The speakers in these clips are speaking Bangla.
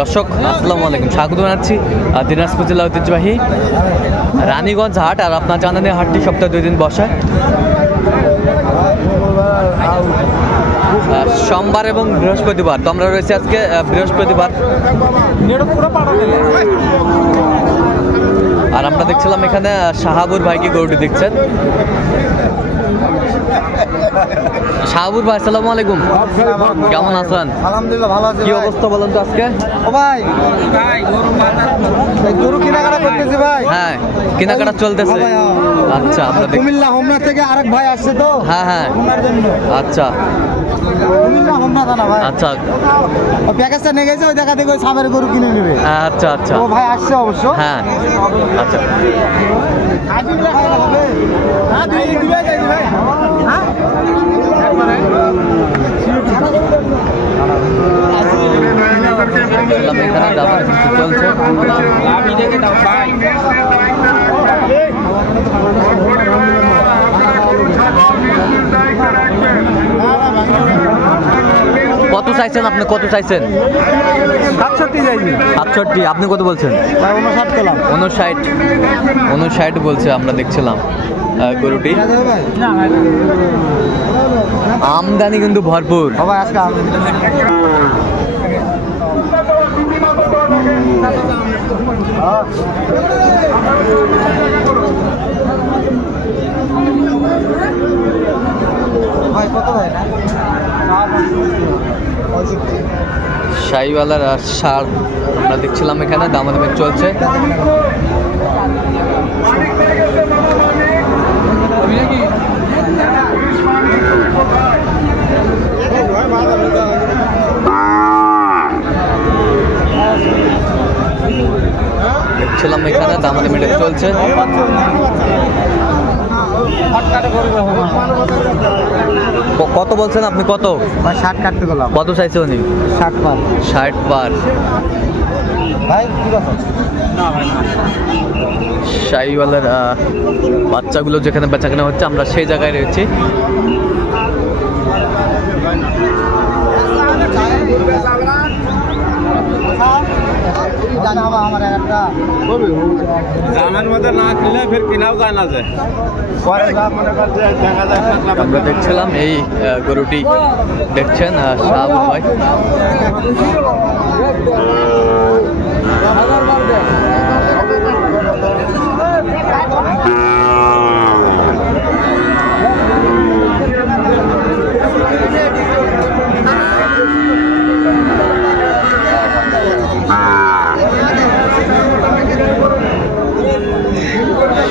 দর্শক আসসালামু আলাইকুম, স্বাগত জানাচ্ছি দিনাজপুর জেলা ঐতিহ্যবাহী রানীগঞ্জ হাট। আর আপনার জানেন হাটটি সপ্তাহে 2 দিন বসে, সোমবার এবং বৃহস্পতিবার। তো আমরা রয়েছি আজকে বৃহস্পতিবার, আর আমরা দেখছিলাম এখানে শাহাবুর ভাইকে গরুটি দেখছেন। শাহাবুর ভাই আসসালামু আলাইকুম, কেমন আছেন? আলহামদুলিল্লাহ ভালো আছি। কি অবস্থা বলেন তো আজকে? ও ভাই গরু কেনাকাটা করতেছি ভাই। হ্যাঁ, কেনাকাটা চলতেছে। আচ্ছা, আমরা কুমিল্লা হোমনা থেকে আরেক ভাই আসছে তো। হ্যাঁ হ্যাঁ, আচ্ছা কুমিল্লা হোমনা থানা ভাই। আচ্ছা, প্যাকেজটা নিয়ে গেছে, ওই দেখা দেখে ওই সাবের গরু কিনে নেবে। আচ্ছা আচ্ছা, ও ভাই আসছে অবশ্য। হ্যাঁ আচ্ছা। এখানে দাবার চলছে। কত চাইছেন আপনি? কত চাইছেন? 67 যাইনি। 68। আপনি কত বলছেন? 59 পেলাম। 59 বলছে। আমরা দেখছিলাম গরুটি। আমদানি কিন্তু ভরপুর। ভাই আজকে ভাই কত ভাই না শাহিওয়ালার সার আমরা দেখছিলাম এখানে দামাদামি চলছে। দেখছিলাম এখানে দামাদামি চলছে। কত বলছেন আপনি? কত? 60 কাটতে গেলাম। কত চাইছে উনি? 60 পার। 60 পার। ভাই কি কথা? শাহিওয়ালার বাচ্চাগুলো যেখানে বেচাকেনা হচ্ছে, আমরা সেই জায়গায় রয়েছি। আমরা দেখছিলাম এই গরুটি দেখছেন শাহাবুর ভাই।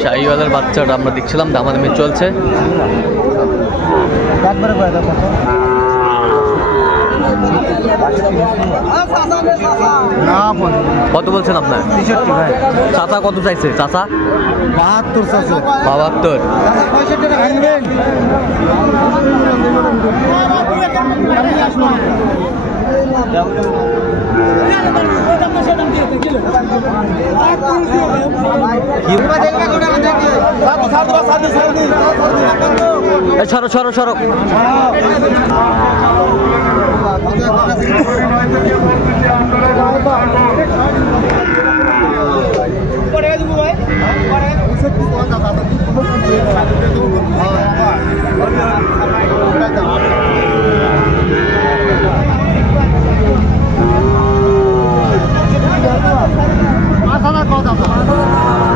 শাহিওয়ালার বাচ্চাটা আমরা দেখছিলাম দামাদামি চলছে। কত বলছেন আপনার? 63 ভাই। চাচা কত চাইছে? চাচা 72 চাইছে। 72। সরো সরো সরো।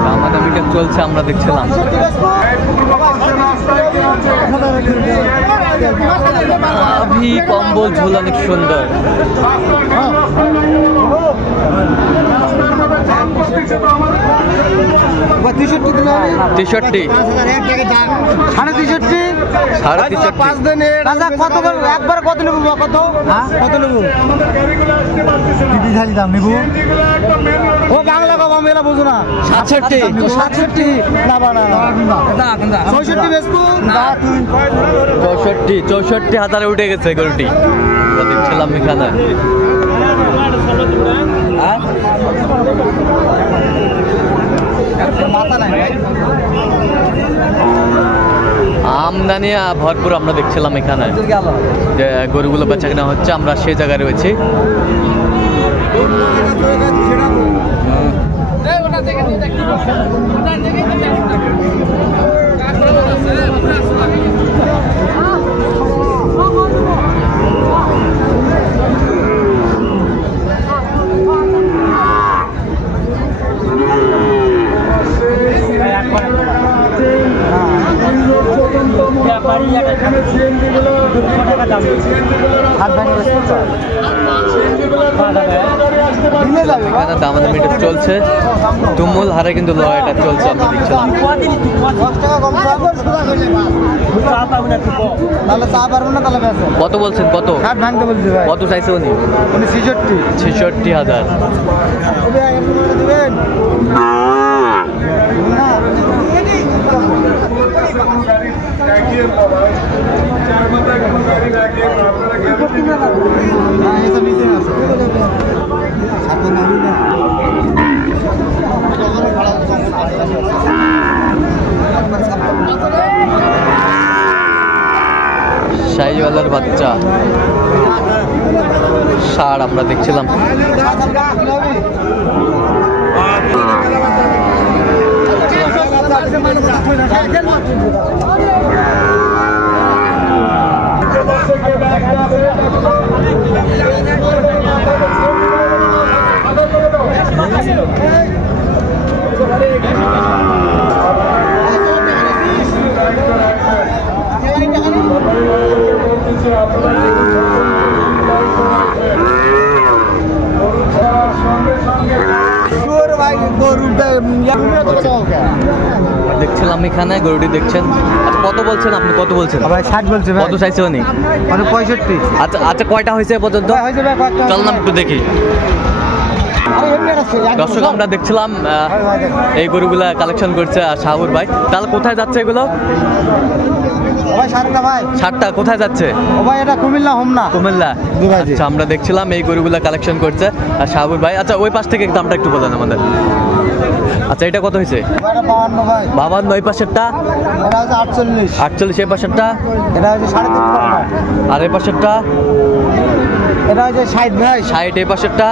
দামাদামিটা চলছে, আমরা দেখছিলাম। কম্বল ঝোল অনেক সুন্দর। 63। 63। কত একবার কত নেবো? কত কত নেবো? দিদি দাম নেবো। ও বাংলা বাবা মেলা বুঝো না। 67। 67 না বানা 66 বেচবো না। 64,000 উঠে গেছে গরুটি। দেখছিলাম এখানে। আমদানি ভরপুর আমরা দেখছিলাম এখানে যে গরুগুলো বেচা কেনা হচ্ছে, আমরা সেই জায়গায় রয়েছি। এখানে দামাদামি চলছে, তুমুল হারে কিন্তু লড়াইটা চলছে। আমরা দেখছিলাম কত বলছেন, কত কত চাইছে উনি? 66,000। শাহিওয়ালার বাচ্চা ষাঁড় আমরা দেখছিলাম। দেখছিলাম এখানে গরুটি দেখছেন। আচ্ছা কত বলছেন আপনি, কত বলছেন? 60 বলছে। কত চাইছে উনি? 65। আচ্ছা আচ্ছা, কয়টা হয়েছে এ পর্যন্ত? চল না একটু দেখি। দর্শক আমরা দেখছিলাম এই গরুগুলা কালেকশন করছে শাহুর ভাই। তাহলে কোথায় যাচ্ছে এগুলো? ষাটটা কোথায় যাচ্ছে? কুমিল্লা, হোমনা, কুমিল্লা। আচ্ছা আমরা দেখছিলাম এই গরুগুলা কালেকশন করছে শাহুর ভাই। আচ্ছা ওই পাশ থেকে দামটা একটু বলেন আমাদের। আচ্ছা এটা কত হয়েছে? 52। এই পাশেরটা 48। এই পাশেরটা আর এই পাশেরটা এটা হচ্ছে 60 ভাই। 60। এই পাশেরটা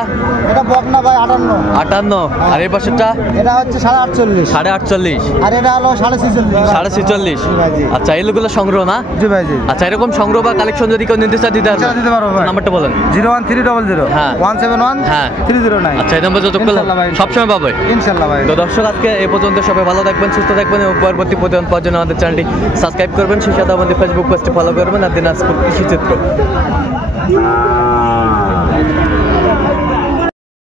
এটা বকনা ভাই 58। 58। আর এই পাশেরটা এটা হচ্ছে 48। 48। আর এটা হলো 46। 46। আচ্ছা এগুলো সংগ্রহ না? জি ভাই জি। আচ্ছা এরকম সংগ্রহ বা কালেকশন যদি কেউ নিতে চায় দিতে পারবো ভাই। নাম্বারটা বলেন। 01300 হ্যাঁ 171 হ্যাঁ 309। আচ্ছা এই নাম্বার যত সবসময় পাবে ইনশাআল্লাহ ভাই। তো দর্শক আজকে এই পর্যন্ত, সবাই ভালো থাকবেন, সুস্থ থাকবেন এবং পরবর্তী প্রতিদিন পাওয়ার জন্য আমাদের চ্যানেলটি সাবস্ক্রাইব করবেন, সেই সাথে আমাদের ফেসবুক পেজটি ফলো করবেন আর দিনাজপুর কৃষি চিত্র।